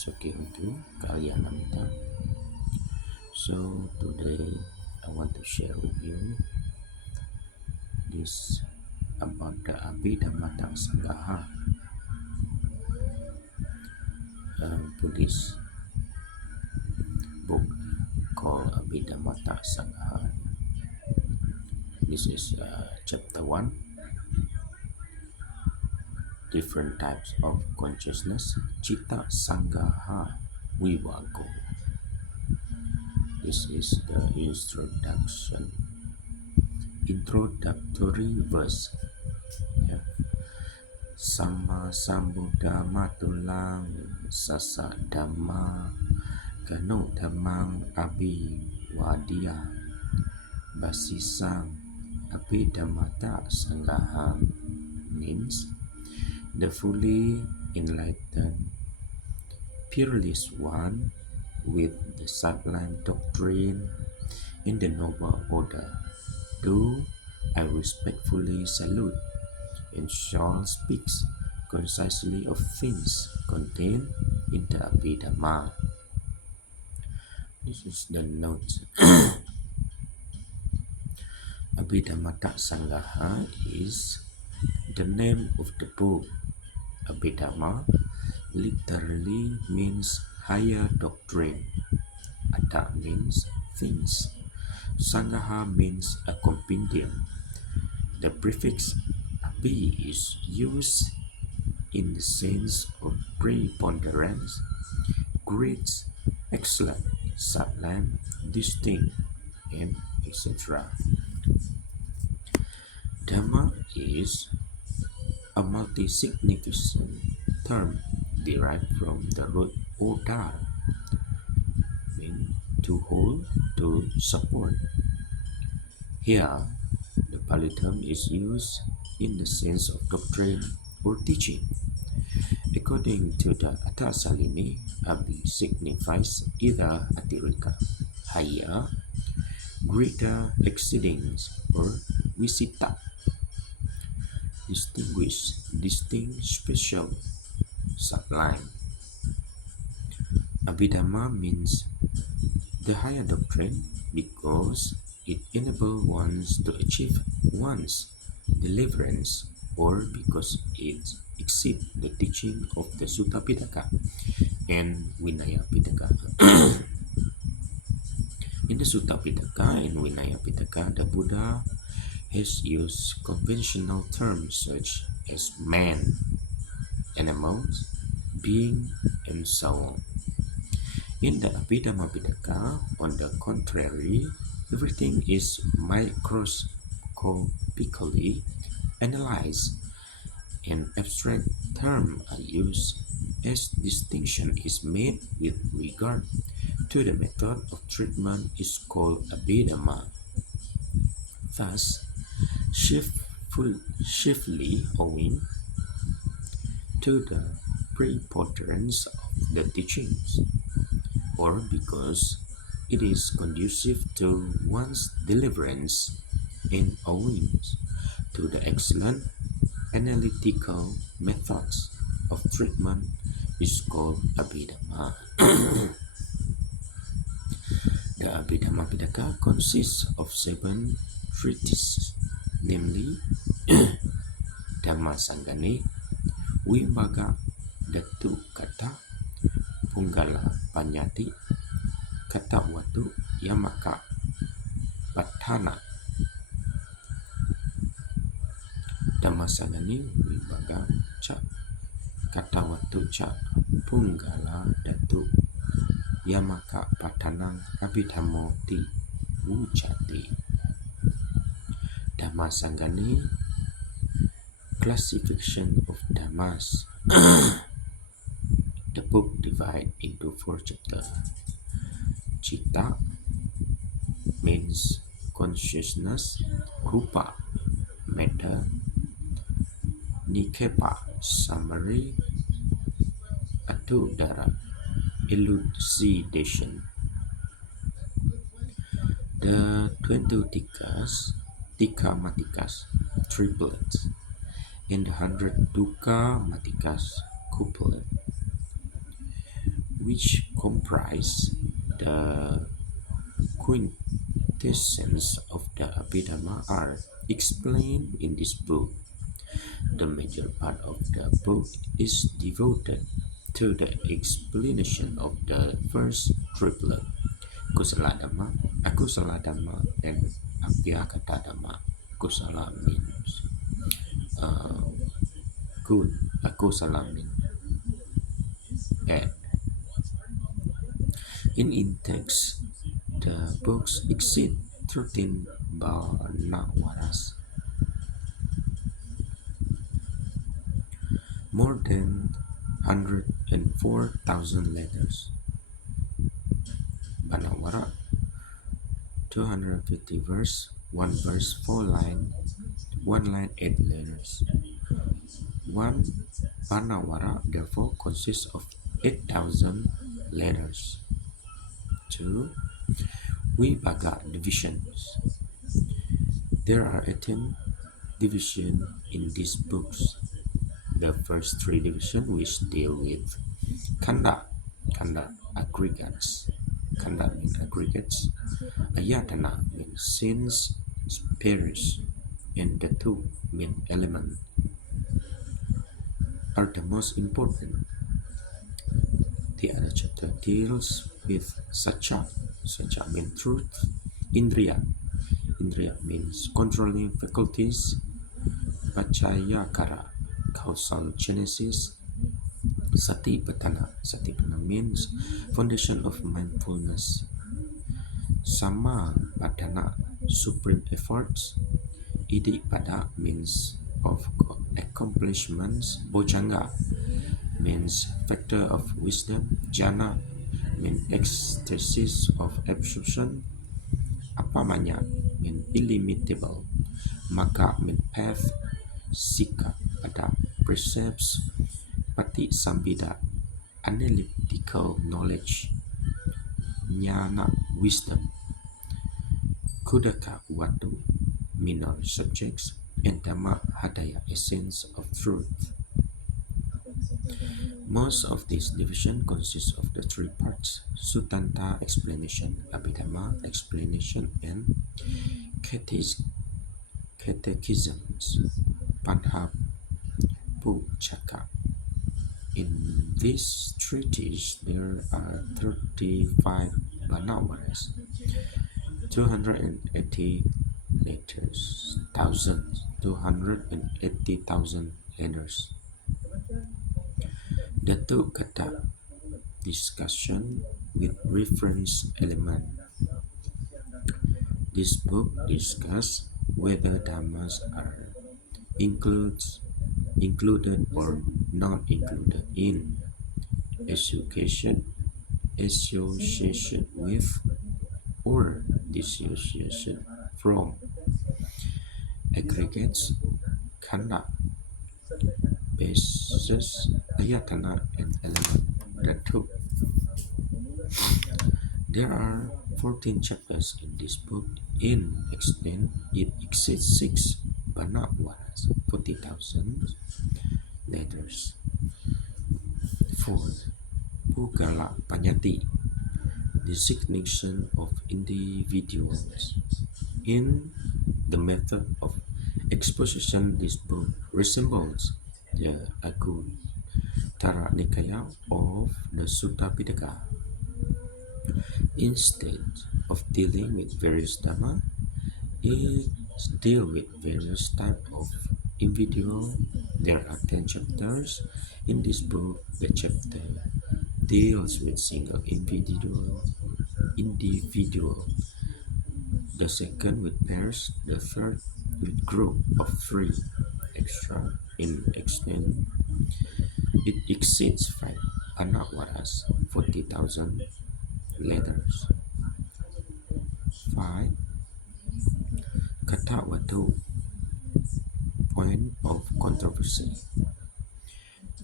Suki untuk kalyanamita. So today I want to share with you this about the Abhidhammattha-Sangaha, a Buddhist book called Abhidhammattha-Sangaha. This is chapter 1, different types of consciousness, citta-sangaha-vibhago. This is the introductory verse. Yeah. Sama sambuddha matulang sasa dhamma kanu dhammang abhiwadya basisang abhidhammatta sangaha means the fully enlightened peerless one with the sublime doctrine in the noble order. Do I respectfully salute and shall speaks concisely of things contained in the Abhidhamma. This is the note. Abhidhammattha-Sangaha is the name of the book. Abhidhamma literally means higher doctrine. Atta means things. Sangaha means a compendium. The prefix abhi is used in the sense of preponderance, great, excellent, sublime, distinct, and etc. Dhamma is a multi-significant term derived from the root odar, meaning to hold, to support. Here, the Pali term is used in the sense of doctrine or teaching. According to the Athasalini, Abhi signifies either atirika, higher, greater, exceeding, or visita, distinguished, distinct, special, sublime. Abhidhamma means the higher doctrine because it enables one to achieve one's deliverance, or because it exceeds the teaching of the Sutta Pitaka and Vinaya Pitaka. In the Sutta Pitaka and Vinaya Pitaka, the Buddha has used conventional terms such as man, animals, being, and so on. In the Abhidhamma-Pitaka, on the contrary, everything is microscopically analyzed, and abstract terms are used as distinction is made with regard to the method of treatment is called Abhidhamma. Thus, chiefly owing to the preponderance of the teachings, or because it is conducive to one's deliverance, and owing to the excellent analytical methods of treatment is called Abhidhamma. The Abhidhamma-Pitaka consists of 7 treatises, namely Dhamma-sangane-vibhaga datu kata punggala panyati kata watu yamaka patana. Dhamma-sangane-vibhaga ca kata watu ca punggala datu yamaka patanang abhidhammo ti wujati. Dhamma-sangane, classification of dhammas. The book divides into 4 chapters. Citta means consciousness, rupa, matter, nikepa, summary, adudara, elucidation. The 20 tika matikas, triplets, and the 100 dukkha matikas, couplet. which comprise the quintessence of the Abhidhamma, are explained in this book. The major part of the book is devoted to the explanation of the first triplet, Kusala Dhamma, Akusala Dhamma, and Abhyagata Dhamma. Kusala means uh, good, Akusala means bad. In text, the books exceed 13 Bhanavaras, more than 104,000 letters. Bhanavara, 250 verse, 1 verse, 4 line, 1 line, 8 letters. One Bhanavara therefore consists of 8,000 letters. 2. Vibhaga divisions. There are 18 divisions in these books. The first 3 divisions which deal with Khanda, aggregates. Khanda means aggregates. Ayatana means sins, spirits, and the two mean element, are the most important. The other chapter deals with Satcha. Satcha means truth. Indriya. Indriya means controlling faculties. Pachayakara, causal genesis. Satipatthana. Satipatthana means foundation of mindfulness. Samapatthana, supreme efforts. Idipada means of accomplishments. Bojjhanga means factor of wisdom. Jhana means ecstasis of absorption. Apamanya means illimitable. Magga means path. Sika pada precepts. Pati sambhida analytical knowledge. Jnana wisdom. Kudaka watu minor subjects. And Dhamma hadaya essence of truth. Most of this division consists of the 3 parts: Sutanta explanation, Abhidhamma explanation, and catechisms, Panhapuchaka. In this treatise, there are 35 Bhanavaras, 280 letters, 280,000 letters. The two kata discussion with reference element. This book discusses whether dhammas are included or not included in association with, or dissociation from aggregates, khanda, bases, ayatana, and element. The two. There are 14 chapters in this book. In extent, it exceeds 6 Bhanavaras, 40,000 letters. 4. Pugala Panyati, designation of individuals. In the method of exposition, this book resembles the Anguttara Nikaya of the Sutta Pitaka. Instead of dealing with various dhamma, it deals with various types of individual. There are 10 chapters in this book. The chapter deals with single individual. The second with pairs. The third with group of 3. Extra in extent, it exceeds 5 Bhanavaras, 40,000 letters. 5. Kata Watu, point of controversy.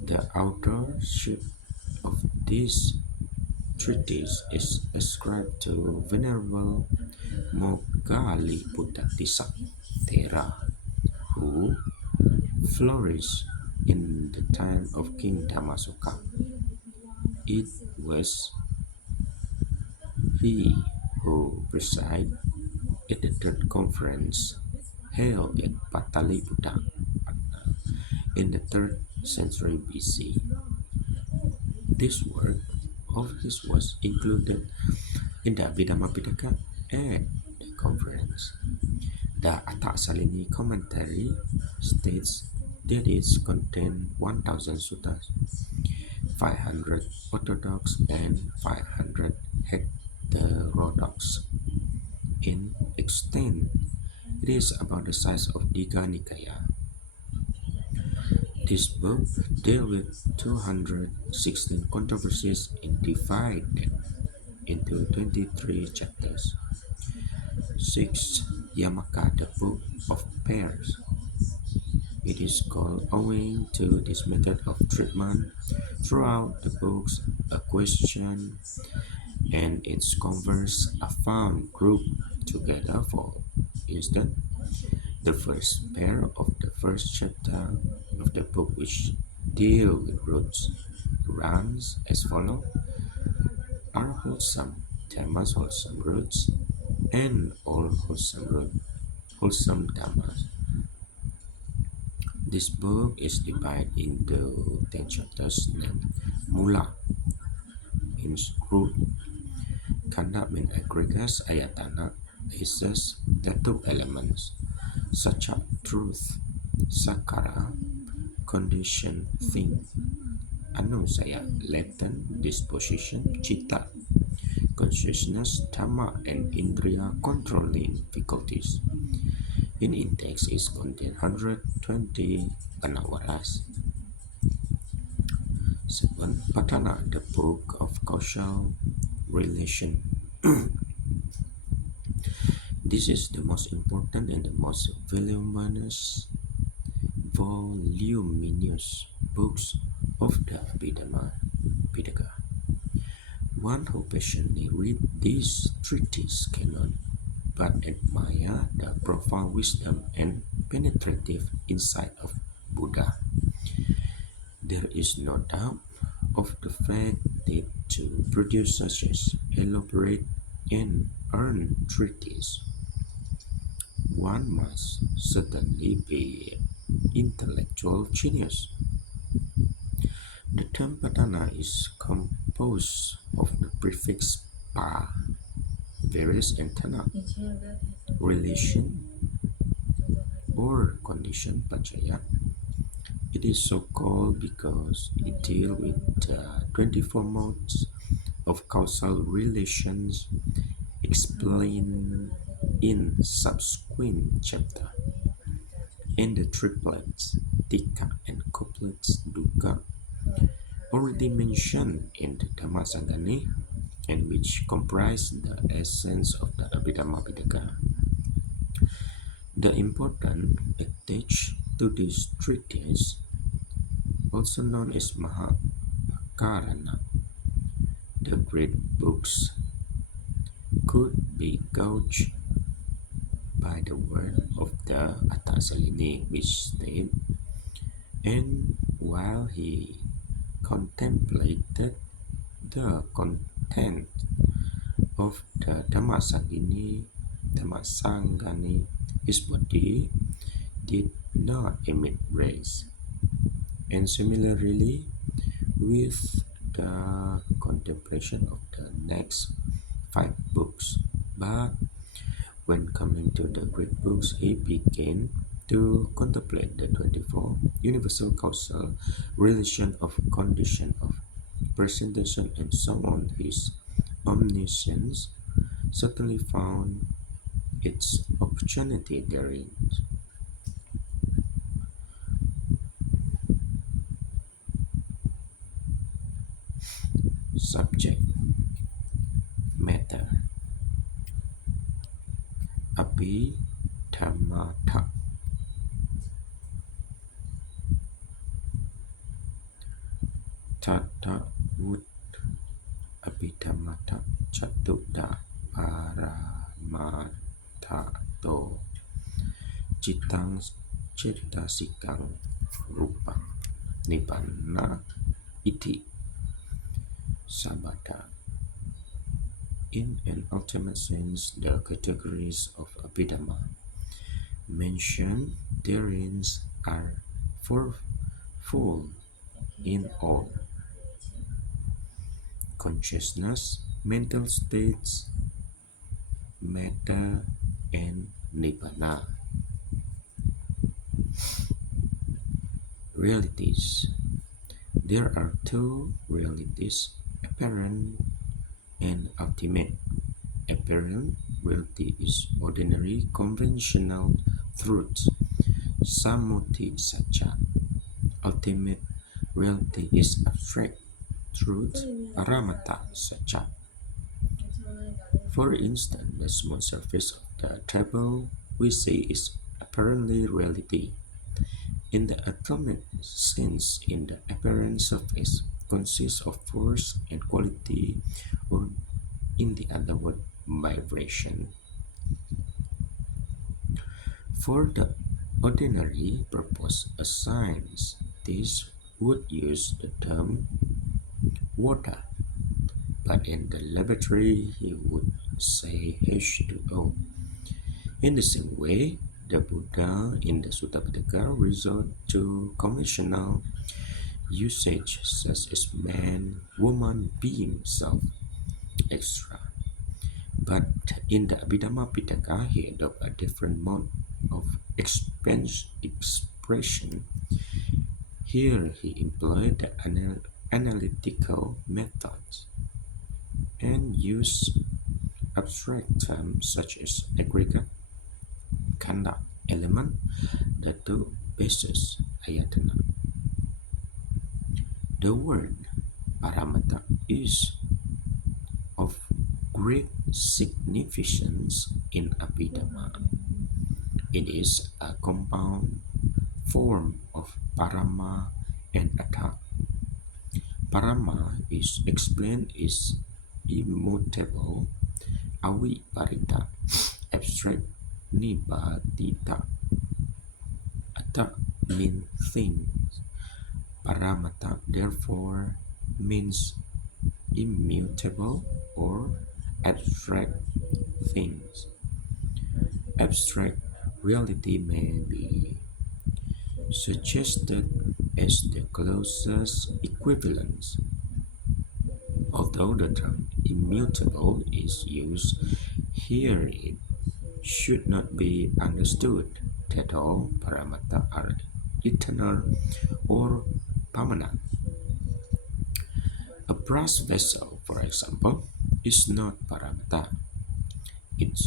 The authorship of this treatise is ascribed to Venerable Moggaliputta Thera, who flourished in the time of King Dhammasoka. It was he who presided at the third conference held at Pataliputra in the 3rd century BC. This work of his was included in the Abhidhammattha-Pitaka at the conference. The Atta-Salini commentary states that it contains 1000 suttas, 500 orthodox and 500 heterodox. In extent, it is about the size of Digha Nikaya. This book deals with 216 controversies and divided into 23 chapters. 6. Yamaka, the Book of Pairs. It is called owing to this method of treatment. Throughout the books, a question and its converse are found grouped together. For instance, the first pair of the first chapter of the book, which deal with roots, runs as follows: are wholesome, dhammas, wholesome roots, and all wholesome dhammas. This book is divided into 10 chapters named Mula means root, Khanda means aggregates, Ayatana, bases, Dhatu elements, Sacha, truth, Sakara, condition, thing, Anusaya, latent, disposition, Citta, consciousness, Dhamma, and Indriya, controlling faculties. In index is contained 120 Panavaras. 7. Patana, the book of causal relation. This is the most important and the most voluminous books of the Abhidhamma-Pitaka. One who patiently reads this treatise cannot but admire the profound wisdom and penetrative insight of Buddha. There is no doubt of the fact that to produce such an elaborate and earned treatise, one must certainly be intellectual genius. The term patana is composed of the prefix pa, various antenna, relation, or condition pacaya. It is so called because it deals with the 24 modes of causal relations explained in subsequent chapter, and the triplets, tika and couplets, dukkha, already mentioned in the Dhamma-sangani, and which comprise the essence of the Abhidhamma-Pitaka. The important attached to this treatise, also known as Mahakarana, the great books, could be gauged by the word of the Atta-Salini, which states, and while he contemplated the content of the Dhamma-sangani, his body did not emit rays. And similarly, with the contemplation of the next 5 books, but when coming to the great books, he began to contemplate the 24 universal causal relation of condition of presentation and so on. His omniscience certainly found its opportunity therein. Subject matter Abhidhammattha. Tata Wood Abhidhammattha Chatuda Paramathato Citang Cetasikang Rupang Nibbana Iti. Sabbata. In an ultimate sense, the categories of Abhidhamma mentioned therein are fourfold in all: consciousness, mental states, metta, and nibbana. Realities. There are two realities: apparent and ultimate. Apparent reality is ordinary, conventional truth, samuti sacha. Ultimate reality is abstract truth, paramata sacha. For instance, the smooth surface of the table we see is apparently reality. In the atomic sense, in the apparent surface consists of force and quality, or in the other word, vibration. For the ordinary purpose of science, this would use the term water, but in the laboratory he would say H2O. In the same way, the Buddha in the Sutta Pitaka resort to conventional usage such as man, woman, being, self, etc. But in the Abhidhamma-Pitaka, he adopted a different mode of expression. Here he employed the analytical methods and used abstract terms such as aggregate, khanda, element, dhatu, basis, ayatana. The word paramata is of great significance in Abhidhamma. It is a compound form of parama and atha. Parama is explained as immutable, aviparita, abstract, nibbatita. Atha means things. Paramata therefore means immutable or abstract things. Abstract reality may be suggested as the closest equivalence. Although the term immutable is used here, it should not be understood that all paramata are eternal or permanent. A brass vessel, for example, is not paramata. It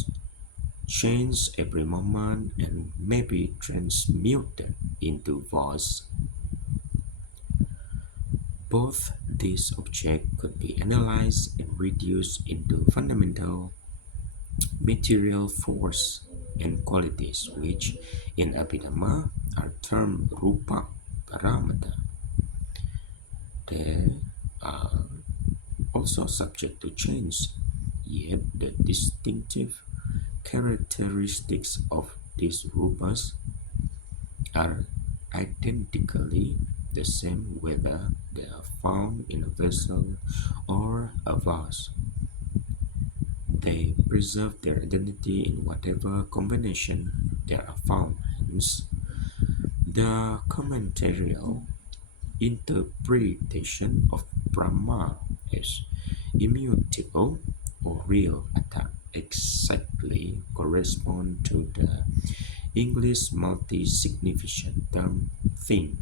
changes every moment and may be transmuted into vase. Both these objects could be analyzed and reduced into fundamental material force and qualities, which in Abhidhamma are termed rupa paramata. They are also subject to change, yet the distinctive characteristics of these rupas are identically the same whether they are found in a vessel or a vase. They preserve their identity in whatever combination they are found. Hence, the commentarial interpretation of Brahma as immutable or real attack exactly correspond to the English multi-significant term thing.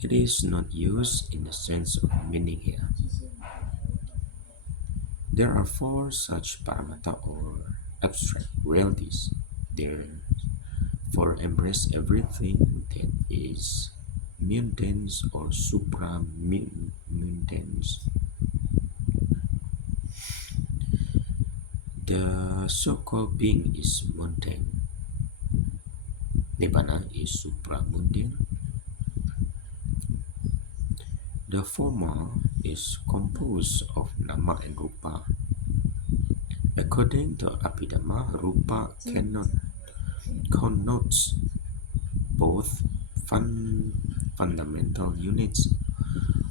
It is not used in the sense of meaning here. There are four such paramata or abstract realities. Therefore embrace everything that is mundane or supra-mundane. The so-called being is mundane. Nibbana is supra-mundane. The former is composed of nama and rupa. According to Abhidhamma, rupa cannot connote both fundamental units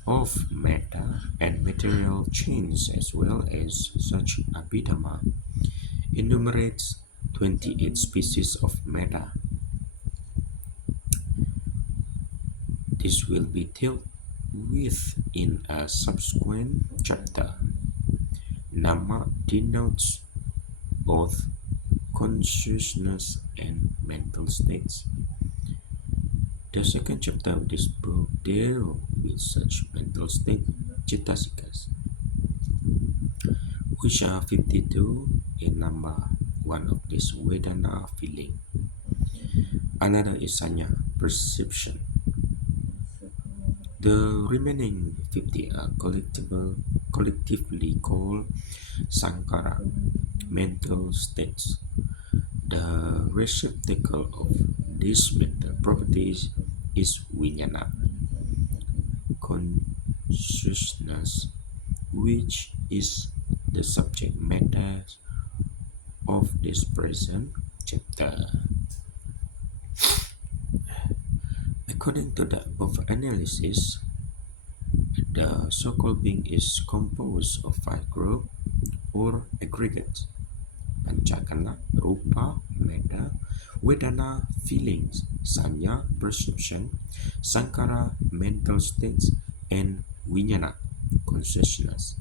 of matter and material chains as well as such Abhidhamma enumerates 28 species of matter. This will be dealt with in a subsequent chapter. Nama denotes both consciousness and mental states. The second chapter of this book deals with such mental state, citta-sangaha, which are 52 in number. One of this Vedana feeling. Another is sanya, perception. The remaining 50 are collectively called sankara, mental states. The receptacle of these mental properties is vijnana, consciousness, which is the subject matter of this present chapter. According to the above analysis, the so-called being is composed of 5 groups or aggregates: Panchakana, Rupa, Matter, Vedana, feelings, Sanya, perception, Sankara, mental states, and Vijnana, consciousness.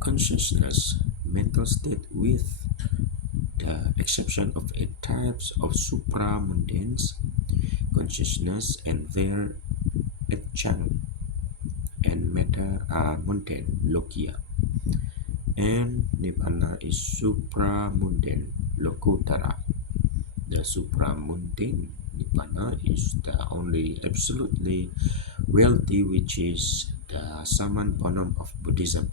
Consciousness, mental state with the exception of 8 types of supramundane consciousness and their adjunct and matter are mundane, lokiya, and Nibbana is supramundane, lokuttara. The supramundane Nibbana is the only absolutely reality, which is the summum bonum of Buddhism.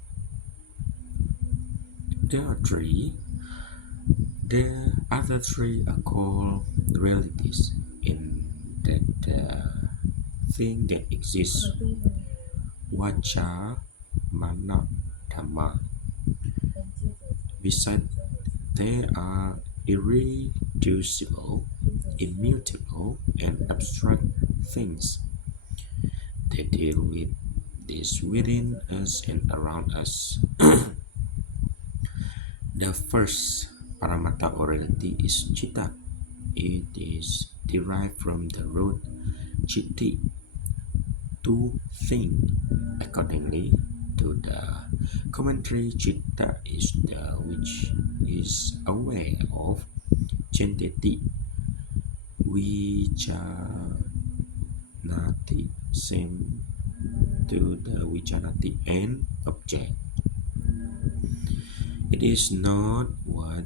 There are three. The other three are called realities, in that thing that exists, vaca, mana, dhamma. Besides, they are irreducible, immutable, and abstract things. They deal with this within us and around us. The first paramattha or reality is citta. It is derived from the root citti, to think. Accordingly to the commentary, citta is the which is aware of chenteti, vijanati, same to the vijanati and object. It is not what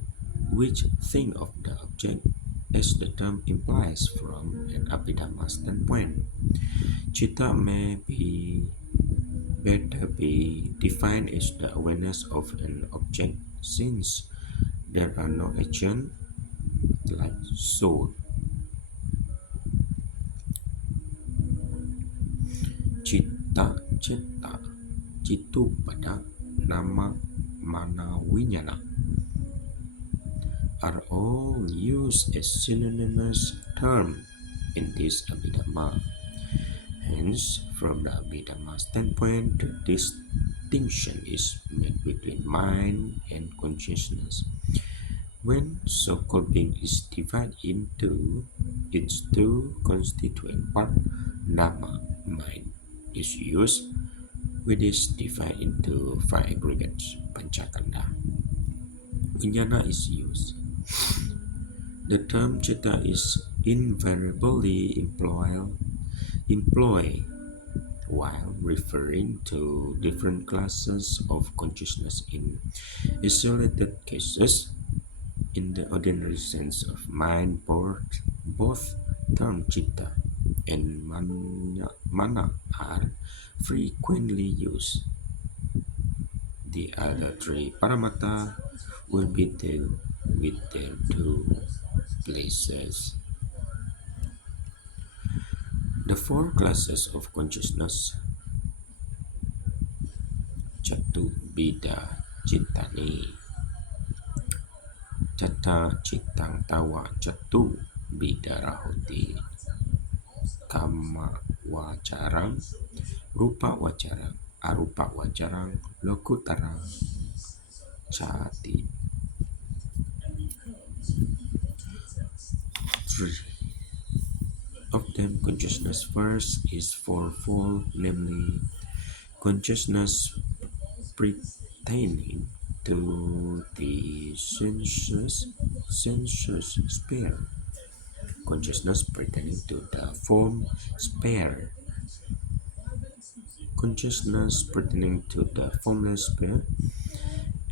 which think of the object, as the term implies from an Abhidhamma standpoint. Citta may be better be defined as the awareness of an object, since there are no agents like soul. Citta, citta, citu pada, nama, mana, vijnana are all used as synonymous terms in this Abhidhamma. Hence, from the Abhidhamma standpoint, the distinction is made between mind and consciousness. When so-called being is divided into its two constituent parts, nama, mind, is used, which is divided into 5 aggregates, panchakanda. Vijnana is used. The term citta is invariably employed while referring to different classes of consciousness in isolated cases. In the ordinary sense of mind, both term citta and mana are frequently used. The other 3 paramattha will be dealt with their 2 places. The 4 classes of consciousness, Chatu Bida Cittani, Catta Cittang Tawa Chatu Bida Rahoti, Kamma wacarang, rupa wacarang, arupa wacarang, lokutarang, chati. 3 of them consciousness first is fourfold, namely consciousness pertaining to the sensuous sphere, consciousness pertaining to the form sphere, consciousness pertaining to the formless sphere,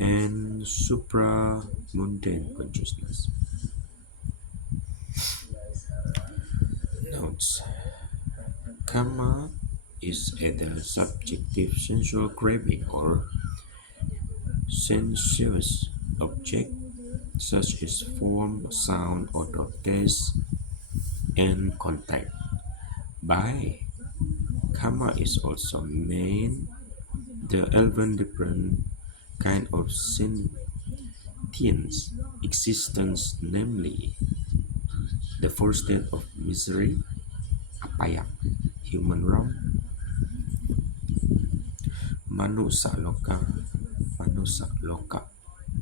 and supra-mundane consciousness. Notes: Kama is either subjective sensual craving or sensuous object such as form, sound, odor, taste, and contact. By Kama is also meant the 11 different kind of sentience existence, namely the four state of misery, apaya, human realm, manusa loka,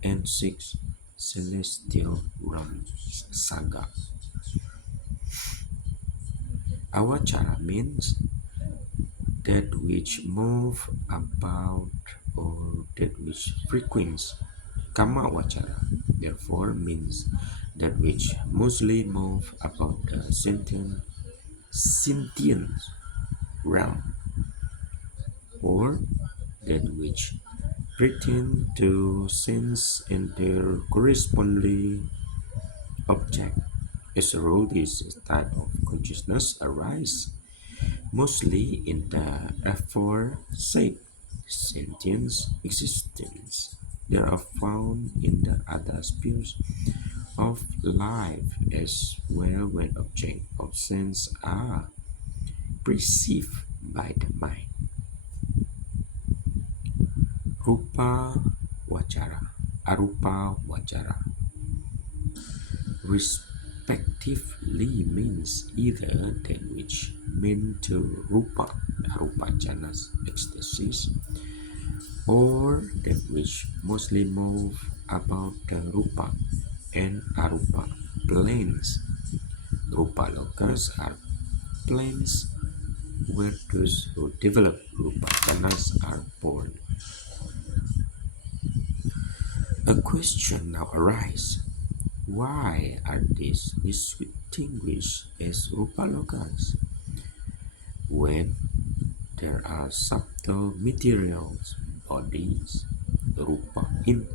and 6 celestial realms, saga. Awachara means that which move about or that which frequents. Kama wachara therefore means that which mostly move about the sentient realm, or that which pretend to sense and their corresponding object. As a rule, this type of consciousness arise mostly in the aforesaid sentient existence. They are found in the other spheres of life as well when objects of sense are perceived by the mind. Rupa Wachara, Arupa Wachara, respectively means either that which meant to Rupa, Arupa jhanas, ecstasies, or that which mostly move about the Rupa and Arupa planes. Rupa lokas are planes where those who develop Rupa jhanas are born. A question now arises. Why are these distinguished as Rupa lokas when there are subtle material bodies, Rupa, in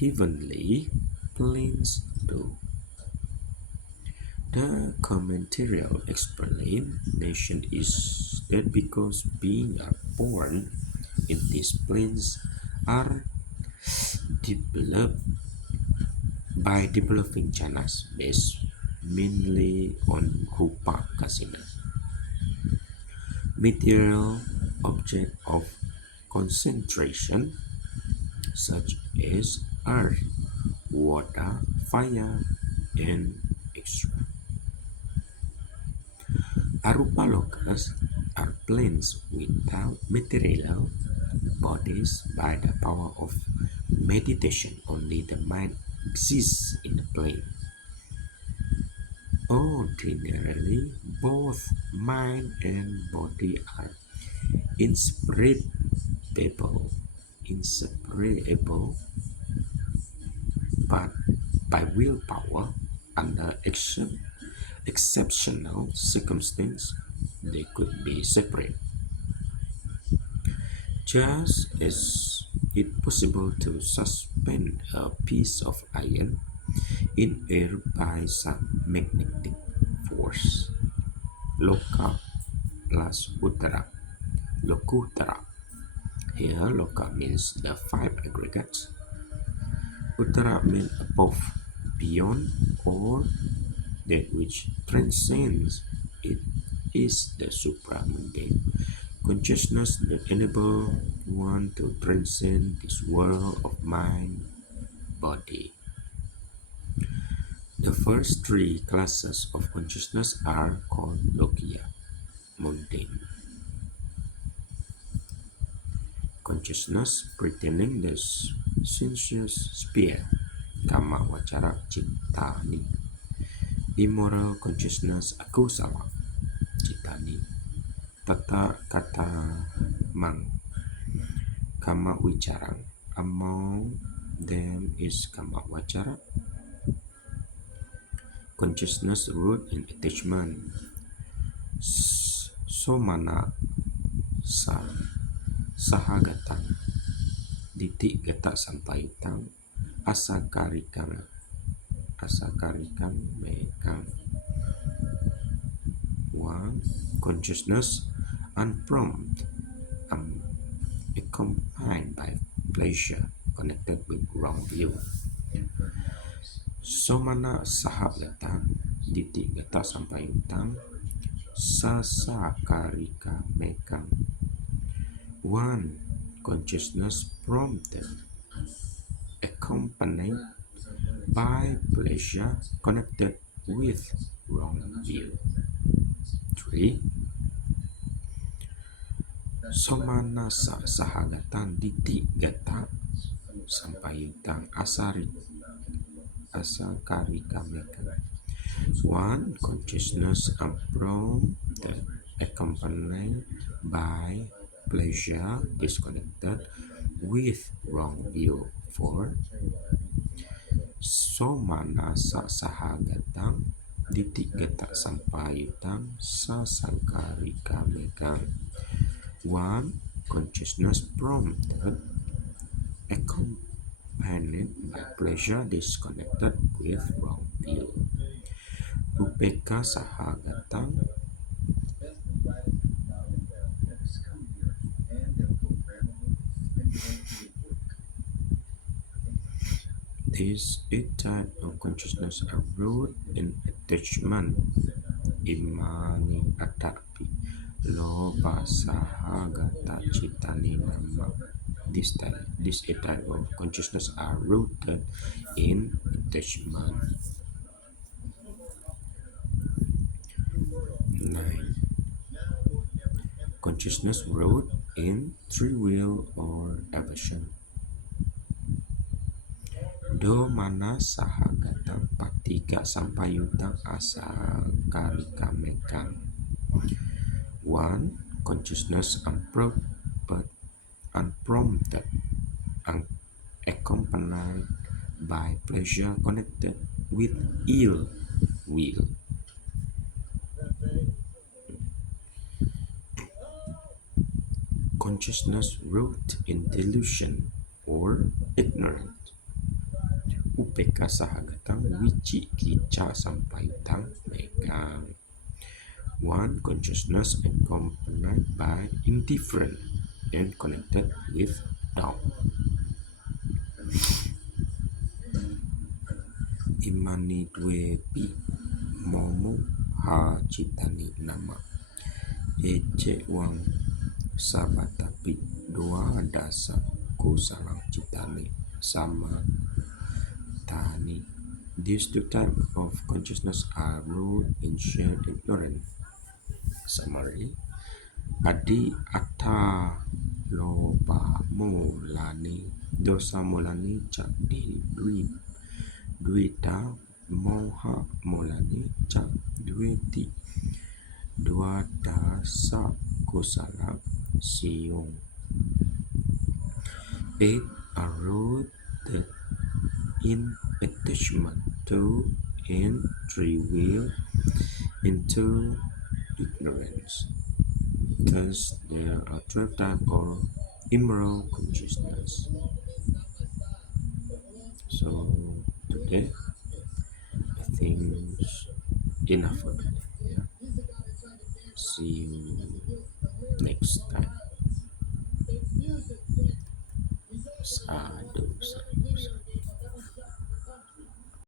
heavenly planes too? The commentarial explanation is that because beings are born in these planes are developed by developing jhanas based mainly on rupa kasina, material object of concentration such as earth, water, fire, and etc. Arupa lokas are planes without material bodies. By the power of meditation, only the mind exists in the plane. Ordinarily, both mind and body are inseparable, but by willpower, under exceptional circumstances, they could be separate. Just as it possible to suspend a piece of iron in air by some magnetic force. Loka plus uttara, lokutara. Here, loka means the 5 aggregates. Uttara means above, beyond, or that which transcends. It is the supramundane consciousness that enables one to transcend this world of mind, body. The first 3 classes of consciousness are called lokiya. mundane. Consciousness pretending the sensuous sphere, kama wacara cittani. Immoral consciousness akusala, cittani. Tata kata mang, kama wicara. Among them is kama wacara. Consciousness root in attachment. Somana sahagatan. Ditik gata sampayutang. Asakarikan mekang. One, consciousness unprompted, accompanied by pleasure connected with wrong view. Somana sahagatan, ditik gata sampayutang. Sasakarika mekang. One, consciousness prompted, accompanied by pleasure connected with wrong view. 3. Somanasa sahagatan ditik gata sampayutang asakarika mekang. One, consciousness unprompted, accompanied by pleasure disconnected with wrong view. 4. Somanasa sahagatang ditik gata sampayutang sasakarika mekang. One, consciousness prompted, accompanied by pleasure disconnected with wrong view. Upeka sahagatang these 8 types of consciousness are rooted in attachment. Imani atapi loba sahagata cittani nama. This 8 types of consciousness are rooted in attachment. 9. Consciousness rooted in free will or aversion. Do mana sahagatang patiga sampayutang asakarika mekang. 1. Consciousness unprompted, accompanied by pleasure connected with ill will. Consciousness rooted in delusion or ignorance. Upeka sahagatang wici kica sampayutang mekang. 1. Consciousness accompanied by indifferent and connected with doubt. Imani dwepi momu ha citani nama. Ece wang sabatapi dua dasa kusalang citani sama tani. These 2 types of consciousness are rooted in shared ignorance. Summary: Adi atta loba mulani dosa mulani cak di duita moha mulani cak duiti dua dasa kusala siung. 8 are rooted in attachment. 2 in free will, into ignorance. Thus, there are 12 types of immoral consciousness. So, today, I think enough for today. Yeah. See you next time. Sadhu, sadhu, sadhu.